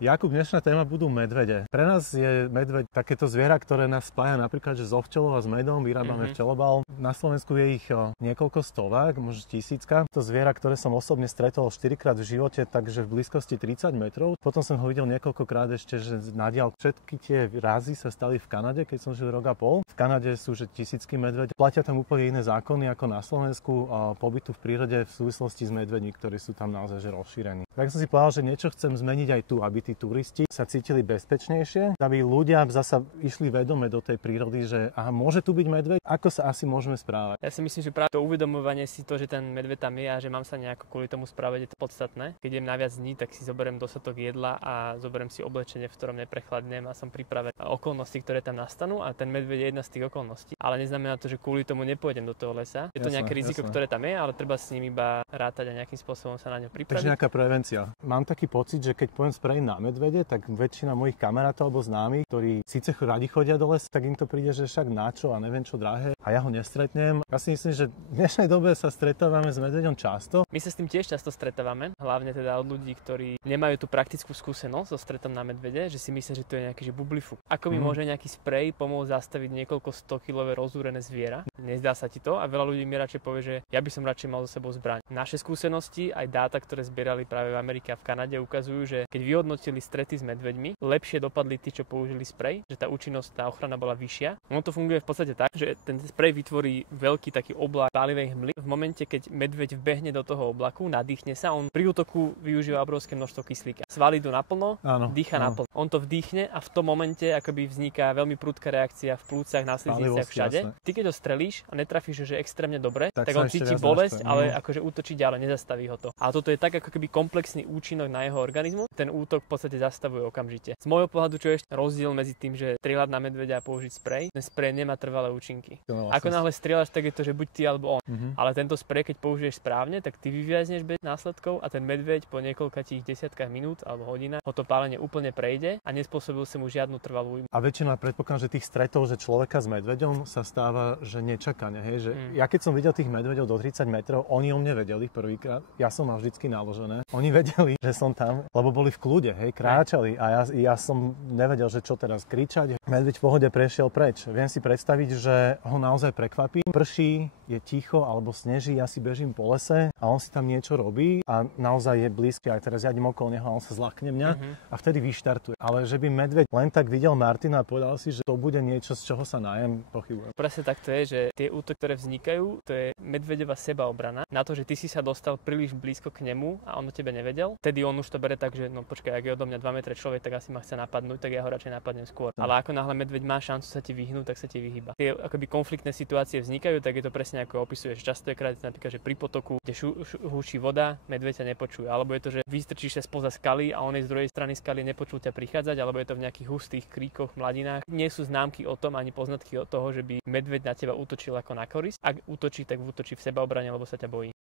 Jakub, dnešná téma budú medvede. Pre nás je medveď takéto zviera, ktoré nás spája napríklad že so včelou a s medom, vyrábame včelobal. Na Slovensku je ich niekoľko stovák, možno tisícka. To zviera, ktoré som osobne stretol 4-krát v živote, takže v blízkosti 30 metrov. Potom som ho videl niekoľkokrát ešte, že nadiaľ. Všetky tie razy sa stali v Kanade, keď som žil rok a pol. V Kanade sú že tisícky medveď. Platia tam úplne iné zákony ako na Slovensku a pobytu v prírode v súvislosti s medveďmi, ktorí sú tam naozaj že rozšírení. Tak som si povedal, že niečo chcem zmeniť aj tu, aby tí turisti sa cítili bezpečnejšie, aby ľudia zasa išli vedome do tej prírody, že aha, môže tu byť medveď, ako sa asi môžeme správať. Ja si myslím, že práve to uvedomovanie si to, že ten medveď tam je a že mám sa nejako kvôli tomu správať, je to podstatné. Keď idem na viac dní, tak si zoberiem dostatok jedla a zoberiem si oblečenie, v ktorom neprechladnem a som pripravený na okolnosti, ktoré tam nastanú a ten medveď je jedna z tých okolností. Ale neznamená to, že kvôli tomu nepôjdem do toho lesa. Je to nejaké riziko, ktoré tam je, ale treba s ním iba rátať a nejakým spôsobom sa na ňo pripraviť. Takže nejaká prevencia. Mám taký pocit, že keď poviem spraviť na medvede, tak väčšina mojich kamarátov alebo známych, ktorí síce radi chodia do lesa, tak im to príde, že však načo a neviem čo drahé a ja ho nestretnem. Ja si myslím, že v dnešnej dobe sa stretávame s medveďom často. My sa s tým tiež často stretávame, hlavne teda od ľudí, ktorí nemajú tú praktickú skúsenosť so stretom na medvede, že si myslia, že to je nejaký že bublifuk. Ako mi môže nejaký sprej pomôcť zastaviť niekoľko 100-kilové rozúrené zviera? Nezdá sa ti to a veľa ľudí mi radšej povie, že ja by som radšej mal so sebou zbraň. Naše skúsenosti aj dáta, ktoré zbierali práve v Amerike a v Kanade, ukazujú, že keď vyhodnotili strety s medveďmi, lepšie dopadli tí, čo použili sprej, že tá účinnosť, tá ochrana bola vyššia. Ono to funguje v podstate tak, že ten sprej vytvorí veľký taký oblak pálivej hmly. V momente, keď medveď vbehne do toho oblaku, nadýchne sa, on pri útoku využíva obrovské množstvo kyslíka. Svaly idú naplno, dýcha naplno. On to vdýchne a v tom momente akoby vzniká veľmi prudká reakcia v plúcach, na slízniciach, všade. Ty keď ho strelíš a netrafíš, že extrémne dobre, tak on cíti bolesť, ale akože útočí ďalej, nezastaví ho to. A toto je tak ako keby komplexný účinok na jeho organizmus. Ten útok v podstate zastavuje okamžite. Z môjho pohľadu, čo je rozdiel medzi tým, že strieľať na medveďa a použiť sprej, ten sprej nemá trvalé účinky. Ako náhle strieľaš, tak je to, že buď ty alebo on. Ale tento sprej, keď použiješ správne, tak ty vyviazneš bez následkov a ten medveď po niekoľkých desiatkách minút alebo hodinách ho to pálenie úplne prejde a nespôsobil sa mu žiadnu trvalú újmu. A väčšina predpokladám, že tých stretov, že človeka s medveďom sa stáva, že nečakane, hej, že ja keď som videl tých medveďov do 30 metrov, oni o mne vedeli prvýkrát. Ja som mal vždycky naložené. Oni vedeli, že som tam, lebo boli v kľude, hej, kráčali a ja som nevedel, že čo teraz kričať. Medveď v pohode prešiel preč. Viem si predstaviť, že ho naozaj prekvapí. Prší, je ticho alebo sneží, ja si bežím po lese a on si tam niečo robí a naozaj je blízky. Aj teraz ja idem okolo neho a on sa zľakne mňa a vtedy vyštartuje. Ale že by medveď len tak videl Martina a povedal si, že to bude niečo, z čoho sa najem, pochybujem. Presne tak to je, že tie útoky, ktoré vznikajú, to je medveďova sebaobrana. Na to, že ty si sa dostal príliš blízko k nemu a on o tebe nevedel, tedy on už to bere tak, že no počkaj, ak je odo mňa 2 metre človek, tak asi ma chce napadnúť, tak ja ho radšej napadnem skôr. Ale ako náhle medveď má šancu sa ti vyhnúť, tak sa ti vyhýba. Tie akoby konfliktné situácie vznikajú, tak je to presne ako opisuješ. Častokrát napríklad, že pri potoku, kde húči voda, medveď ťa nepočuje, alebo je to, že vystrčíš sa spoza skaly a on je z druhej strany skaly, nepočul ťa prichádzať, alebo je to v nejakých hustých kríkoch, mladinách. Nie sú známky o tom ani poznatky o toho, že by medveď na teba útočil ako na korisť. Ak útočí, tak útočí v sebaobrane, lebo sa ťa bojí.